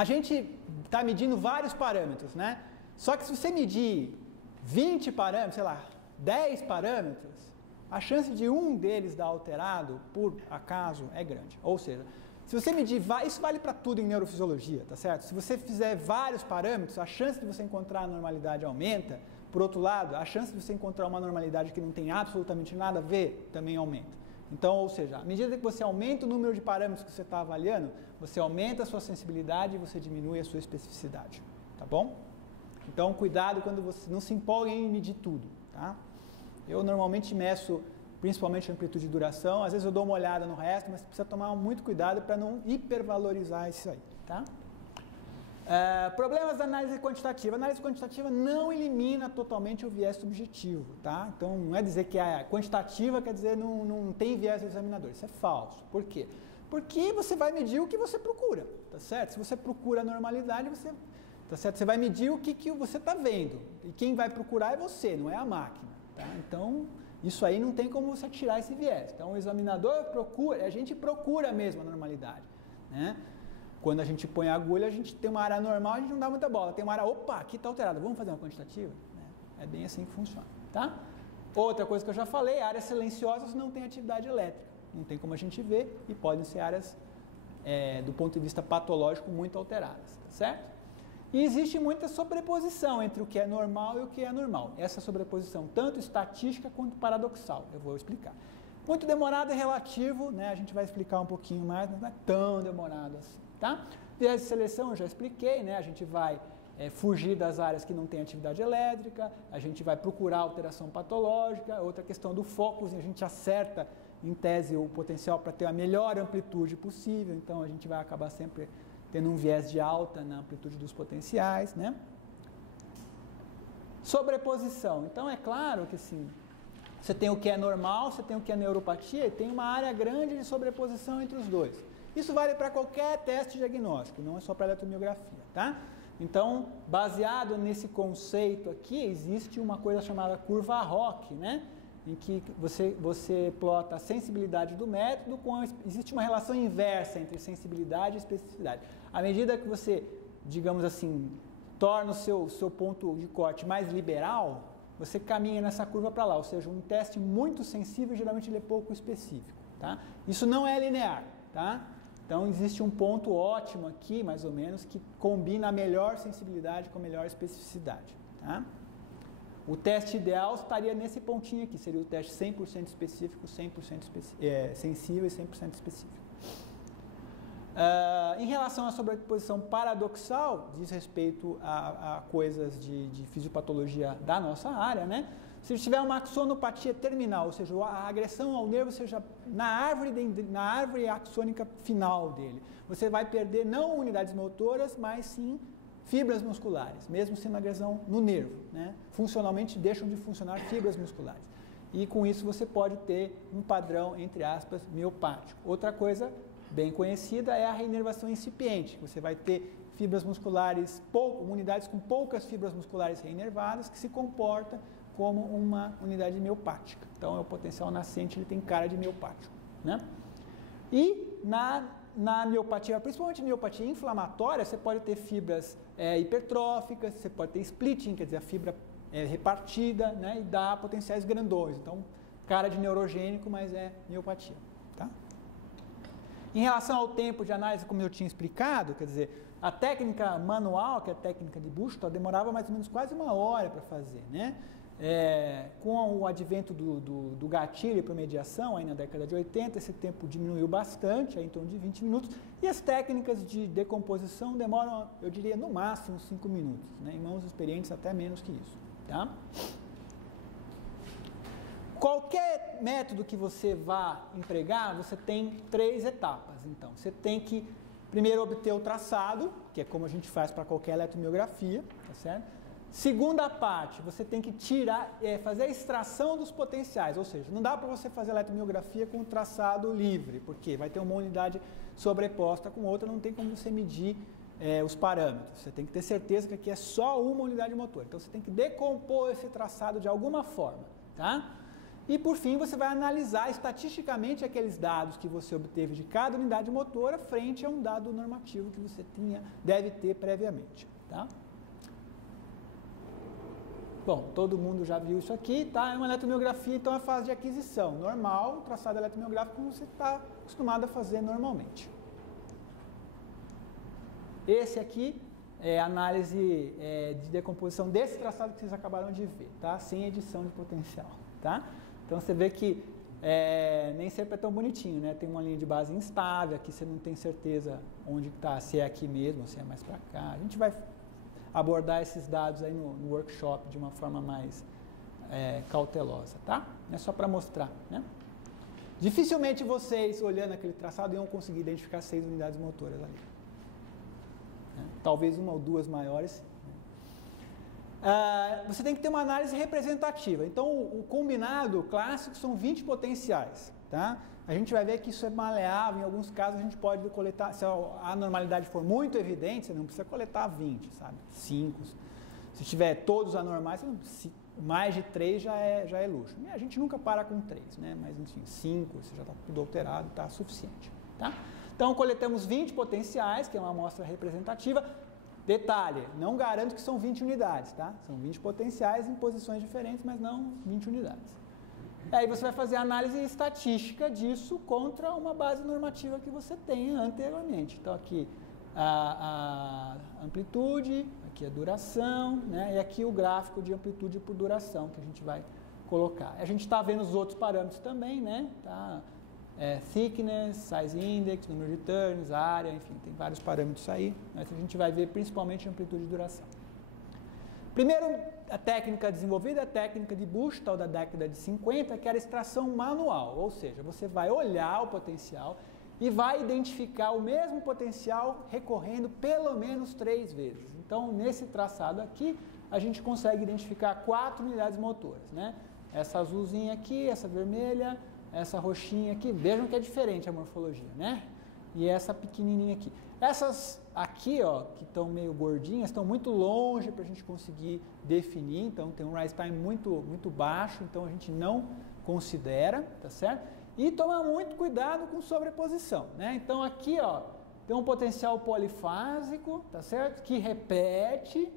a gente está medindo vários parâmetros, né? Só que se você medir 20 parâmetros, sei lá, 10 parâmetros, a chance de um deles dar alterado, por acaso, é grande. Ou seja, se você medir, isso vale para tudo em neurofisiologia, tá certo? Se você fizer vários parâmetros, a chance de você encontrar a normalidade aumenta. Por outro lado, a chance de você encontrar uma normalidade que não tem absolutamente nada a ver também aumenta. Então, ou seja, à medida que você aumenta o número de parâmetros que você está avaliando, você aumenta a sua sensibilidade e você diminui a sua especificidade, tá bom? Então, cuidado quando você não se empolgue em medir tudo, tá? Eu normalmente meço principalmente a amplitude de duração, às vezes eu dou uma olhada no resto, mas precisa tomar muito cuidado para não hipervalorizar isso aí, tá? Problemas da análise quantitativa. A análise quantitativa não elimina totalmente o viés subjetivo, tá? Então, não é dizer que a quantitativa quer dizer não tem viés do examinador. Isso é falso. Por quê? Porque você vai medir o que você procura, tá certo? Se você procura a normalidade, tá certo? Você vai medir o que você está vendo. E quem vai procurar é você, não é a máquina, tá? Então, isso aí não tem como você tirar esse viés. Então, o examinador procura, a gente procura mesmo a normalidade, né? Quando a gente põe a agulha, a gente tem uma área normal, a gente não dá muita bola. Tem uma área, opa, aqui está alterada, vamos fazer uma quantitativa? É bem assim que funciona, tá? Outra coisa que eu já falei, áreas silenciosas não têm atividade elétrica. Não tem como a gente ver e podem ser áreas, do ponto de vista patológico, muito alteradas, tá certo? E existe muita sobreposição entre o que é normal e o que é anormal. Essa sobreposição, tanto estatística quanto paradoxal, eu vou explicar. Muito demorado é relativo, né? A gente vai explicar um pouquinho mais, mas não é tão demorado assim. Tá? Viés de seleção eu já expliquei, né? A gente vai fugir das áreas que não têm atividade elétrica, a gente vai procurar alteração patológica, outra questão do foco, a gente acerta em tese o potencial para ter a melhor amplitude possível, então a gente vai acabar sempre tendo um viés de alta na amplitude dos potenciais, né? Sobreposição, então é claro que assim, você tem o que é normal, você tem o que é neuropatia e tem uma área grande de sobreposição entre os dois. Isso vale para qualquer teste diagnóstico, não é só para eletromiografia, tá? Então, baseado nesse conceito aqui, existe uma coisa chamada curva ROC, né? Em que você plota a sensibilidade do método existe uma relação inversa entre sensibilidade e especificidade. À medida que você, digamos assim, torna o seu ponto de corte mais liberal, você caminha nessa curva para lá, ou seja, um teste muito sensível, geralmente ele é pouco específico, tá? Isso não é linear, tá? Então, existe um ponto ótimo aqui, mais ou menos, que combina a melhor sensibilidade com a melhor especificidade. Tá? O teste ideal estaria nesse pontinho aqui, seria o teste 100% específico, 100% sensível e 100% específico. Em relação à sobreposição paradoxal, diz respeito a coisas de fisiopatologia da nossa área, né? Se tiver uma axonopatia terminal, ou seja, a agressão ao nervo seja na árvore axônica final dele, você vai perder não unidades motoras, mas sim fibras musculares, mesmo sendo agressão no nervo, né? Funcionalmente deixam de funcionar fibras musculares. E com isso você pode ter um padrão, entre aspas, miopático. Outra coisa bem conhecida é a reinervação incipiente. Você vai ter fibras musculares, unidades com poucas fibras musculares reinervadas que se comporta como uma unidade miopática. Então, o potencial nascente ele tem cara de miopático, né? E na miopatia, principalmente miopatia inflamatória, você pode ter fibras hipertróficas, você pode ter splitting, quer dizer, a fibra repartida, né? E dá potenciais grandões. Então, cara de neurogênico, mas é miopatia, tá? Em relação ao tempo de análise, como eu tinha explicado, quer dizer, a técnica manual, que é a técnica de Buchtal, demorava mais ou menos quase 1 hora para fazer, né? Com o advento do gatilho para mediação, aí na década de 80, esse tempo diminuiu bastante, aí em torno de 20 minutos, e as técnicas de decomposição demoram, eu diria, no máximo 5 minutos, né? Em mãos experientes até menos que isso, tá? Qualquer método que você vá empregar, você tem 3 etapas, então. Você tem que primeiro obter o traçado, que é como a gente faz para qualquer eletromiografia, tá certo? Segunda parte, você tem que fazer a extração dos potenciais, ou seja, não dá para você fazer eletromiografia com traçado livre, porque vai ter uma unidade sobreposta com outra, não tem como você medir os parâmetros. Você tem que ter certeza que aqui é só uma unidade motor. Então você tem que decompor esse traçado de alguma forma, tá? E por fim, você vai analisar estatisticamente aqueles dados que você obteve de cada unidade motora frente a um dado normativo que você deve ter previamente. Tá? Bom, todo mundo já viu isso aqui, tá? É uma eletromiografia, então é a fase de aquisição. Normal, traçado eletromiográfico como você está acostumado a fazer normalmente. Esse aqui é a análise de decomposição desse traçado que vocês acabaram de ver, tá? Sem edição de potencial, tá? Então você vê que nem sempre é tão bonitinho, né? Tem uma linha de base instável, aqui você não tem certeza onde está, se é aqui mesmo, se é mais para cá. A gente vai abordar esses dados aí no workshop de uma forma mais cautelosa, tá? É só para mostrar, né? Dificilmente vocês, olhando aquele traçado, iam conseguir identificar 6 unidades motoras ali. Talvez uma ou duas maiores. Você tem que ter uma análise representativa. Então, o combinado clássico são 20 potenciais. Tá? A gente vai ver que isso é maleável. Em alguns casos, a gente pode coletar, se a anormalidade for muito evidente, você não precisa coletar 20, sabe? 5. Se tiver todos anormais, mais de 3 já é luxo. A gente nunca para com 3, né? Mas enfim, 5, você já está tudo alterado, está suficiente. Tá? Então, coletamos 20 potenciais, que é uma amostra representativa. Detalhe, não garanto que são 20 unidades, tá? São 20 potenciais em posições diferentes, mas não 20 unidades. Aí você vai fazer a análise estatística disso contra uma base normativa que você tem anteriormente. Então, aqui a amplitude, aqui a duração, né? E aqui o gráfico de amplitude por duração que a gente vai colocar. A gente está vendo os outros parâmetros também, né? Tá? Thickness, size index, número de turns, área, enfim, tem vários parâmetros aí, mas a gente vai ver principalmente amplitude e duração. Primeiro, a técnica desenvolvida é a técnica de Bush, tal da década de 50, que era extração manual, ou seja, você vai olhar o potencial e vai identificar o mesmo potencial recorrendo pelo menos 3 vezes. Então, nesse traçado aqui, a gente consegue identificar 4 unidades motoras, né? Essa azulzinha aqui, essa vermelha, essa roxinha aqui, vejam que é diferente a morfologia, né? E essa pequenininha aqui. Essas aqui, ó, que estão meio gordinhas, estão muito longe para a gente conseguir definir, então tem um rise time muito baixo, então a gente não considera, tá certo? E toma muito cuidado com sobreposição, né? Então aqui, ó, tem um potencial polifásico, tá certo? Que repete,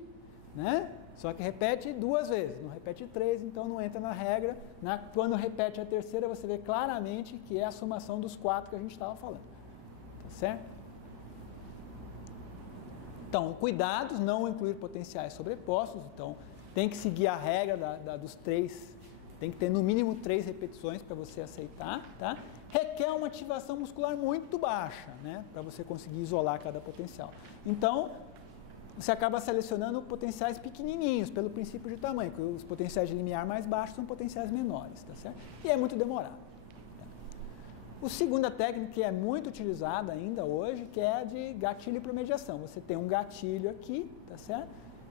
né? Só que repete 2 vezes, não repete 3, então não entra na regra. Quando repete a terceira, você vê claramente que é a somação dos 4 que a gente estava falando. Tá certo? Então, cuidados, não incluir potenciais sobrepostos. Então, tem que seguir a regra dos 3. Tem que ter no mínimo 3 repetições para você aceitar. Tá? Requer uma ativação muscular muito baixa, né? Para você conseguir isolar cada potencial. Então, você acaba selecionando potenciais pequenininhos, pelo princípio de tamanho, porque os potenciais de limiar mais baixos são potenciais menores, tá certo? E é muito demorado. Tá? A segunda técnica que é muito utilizada ainda hoje, que é a de gatilho e promediação. Você tem um gatilho aqui, tá certo?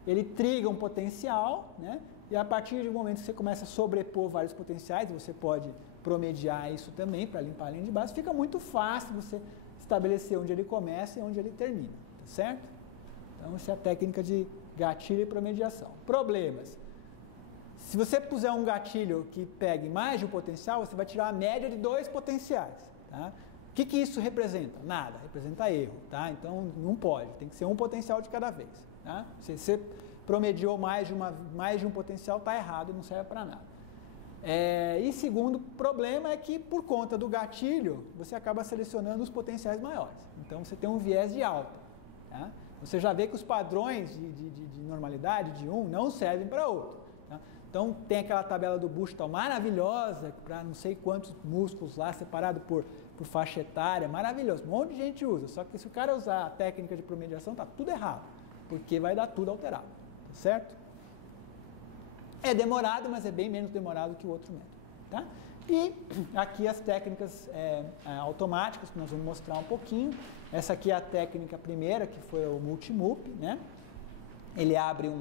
Ele triga um potencial, né? E a partir do momento que você começa a sobrepor vários potenciais, você pode promediar isso também para limpar a linha de base, fica muito fácil você estabelecer onde ele começa e onde ele termina, tá certo? Então, essa é a técnica de gatilho e promediação. Problemas. Se você puser um gatilho que pegue mais de um potencial, você vai tirar a média de 2 potenciais. Tá? O que isso representa? Nada, representa erro. Tá? Então, não pode, tem que ser um potencial de cada vez. Tá? Se você promediou mais de um potencial, está errado, não serve para nada. E segundo problema é que, por conta do gatilho, você acaba selecionando os potenciais maiores. Então, você tem um viés de alta. Tá? Você já vê que os padrões de normalidade de um não servem para outro. Tá? Então, tem aquela tabela do Bush maravilhosa, para não sei quantos músculos lá, separado por faixa etária, maravilhoso. Um monte de gente usa, só que se o cara usar a técnica de promediação, está tudo errado, porque vai dar tudo alterado, tá certo? É demorado, mas é bem menos demorado que o outro método. Tá? E aqui as técnicas automáticas, que nós vamos mostrar um pouquinho. Essa aqui é a técnica primeira, que foi o multimup, né? Ele abre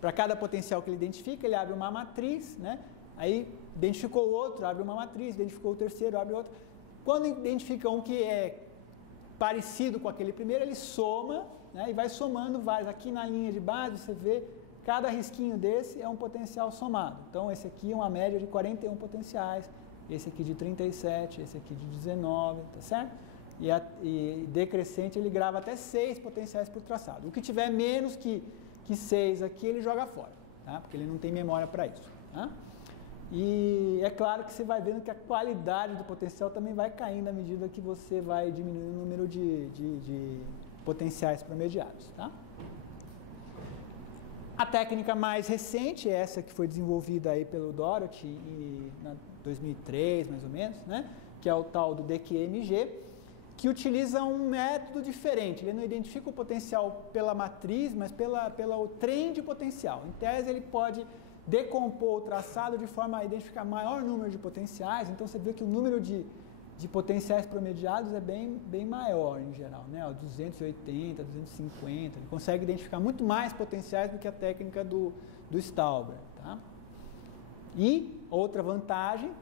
para cada potencial que ele identifica, ele abre uma matriz, né? Aí identificou o outro, abre uma matriz, identificou o terceiro, abre outro. Quando identifica um que é parecido com aquele primeiro, ele soma, né? E vai somando vários. Aqui na linha de base você vê cada risquinho desse é um potencial somado. Então, esse aqui é uma média de 41 potenciais, esse aqui de 37, esse aqui de 19, tá certo? E decrescente ele grava até 6 potenciais por traçado. O que tiver menos que 6 aqui, ele joga fora, tá? Porque ele não tem memória para isso. Tá? E é claro que você vai vendo que a qualidade do potencial também vai caindo à medida que você vai diminuindo o número de potenciais promediados. Tá? A técnica mais recente é essa que foi desenvolvida aí pelo Dorothy em 2003, mais ou menos, né? Que é o tal do DQMG, que utiliza um método diferente. Ele não identifica o potencial pela matriz, mas pelo trem de potencial. Em tese, ele pode decompor o traçado de forma a identificar maior número de potenciais. Então, você vê que o número de potenciais promediados é bem maior, em geral, né? 280, 250. Ele consegue identificar muito mais potenciais do que a técnica do Stauber. Tá? E outra vantagem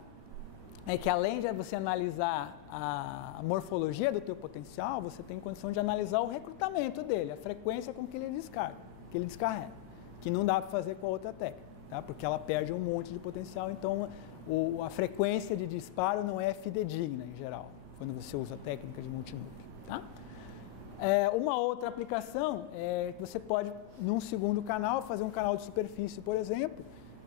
é que, além de você analisar a morfologia do teu potencial, você tem condição de analisar o recrutamento dele, a frequência com que ele descarrega, que não dá para fazer com a outra técnica, tá? Porque ela perde um monte de potencial, então a frequência de disparo não é fidedigna, em geral, quando você usa a técnica de multiloop. Tá? Uma outra aplicação é que você pode, num segundo canal, fazer um canal de superfície, por exemplo,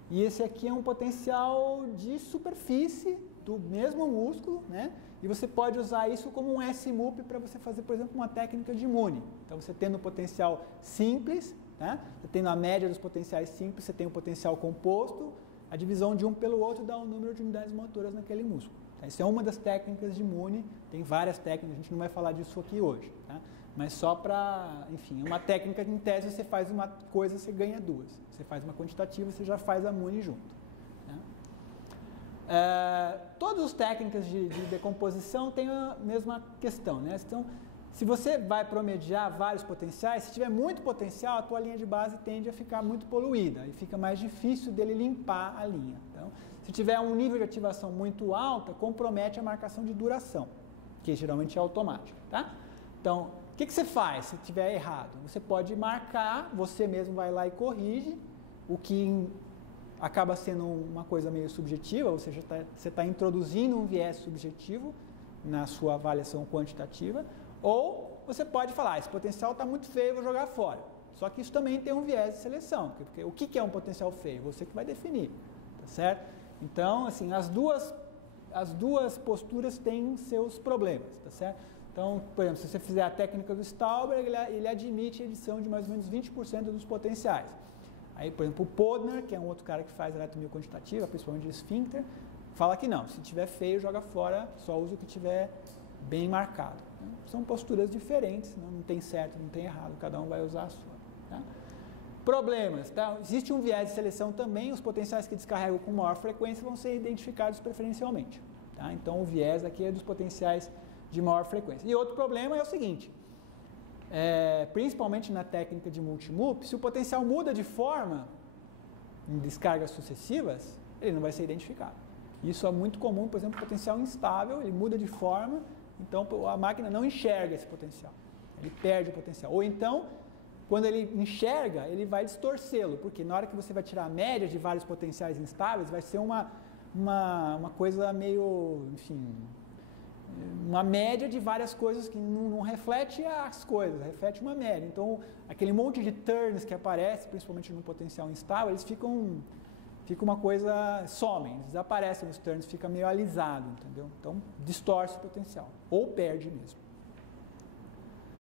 e esse aqui é um potencial de superfície do mesmo músculo, né? E você pode usar isso como um SMUP para você fazer, por exemplo, uma técnica de Muni. Então, você tendo um potencial simples, né? Você tendo a média dos potenciais simples, você tem um potencial composto, a divisão de um pelo outro dá um número de unidades motoras naquele músculo. Tá? Isso é uma das técnicas de Muni, tem várias técnicas, a gente não vai falar disso aqui hoje, tá? Mas só para, enfim, uma técnica que em tese você faz uma coisa, você ganha duas. Você faz uma quantitativa, você já faz a Muni junto. Todas as técnicas de decomposição têm a mesma questão, né? Então, se você vai promediar vários potenciais, se tiver muito potencial, a tua linha de base tende a ficar muito poluída e fica mais difícil dele limpar a linha. Então, se tiver um nível de ativação muito alto, compromete a marcação de duração, que geralmente é automática, tá? Então, o que você faz se tiver errado? Você pode marcar, você mesmo vai lá e corrige, o que acaba sendo uma coisa meio subjetiva, ou seja, você está introduzindo um viés subjetivo na sua avaliação quantitativa, ou você pode falar, esse potencial está muito feio, vou jogar fora. Só que isso também tem um viés de seleção, porque o que é um potencial feio? Você que vai definir, tá certo? Então, assim, as duas posturas têm seus problemas, tá certo? Então, por exemplo, se você fizer a técnica do Stauber, ele admite a edição de mais ou menos 20% dos potenciais. Aí, por exemplo, o Podner, que é um outro cara que faz anatomia quantitativa, principalmente de esfíncter, fala que não, se tiver feio, joga fora, só usa o que tiver bem marcado. São posturas diferentes, não tem certo, não tem errado, cada um vai usar a sua. Tá? Problemas, tá? Existe um viés de seleção também, os potenciais que descarregam com maior frequência vão ser identificados preferencialmente. Tá? Então, o viés aqui é dos potenciais de maior frequência. E outro problema é o seguinte, principalmente na técnica de multiloop, se o potencial muda de forma em descargas sucessivas, ele não vai ser identificado. Isso é muito comum, por exemplo, potencial instável, ele muda de forma, então a máquina não enxerga esse potencial, ele perde o potencial. Ou então, quando ele enxerga, ele vai distorcê-lo, porque na hora que você vai tirar a média de vários potenciais instáveis, vai ser uma coisa meio, enfim, uma média de várias coisas que não reflete as coisas, reflete uma média. Então, aquele monte de turns que aparece, principalmente no potencial instável, eles ficam uma coisa, somem, desaparecem os turns, fica meio alisado, entendeu? Então, distorce o potencial, ou perde mesmo.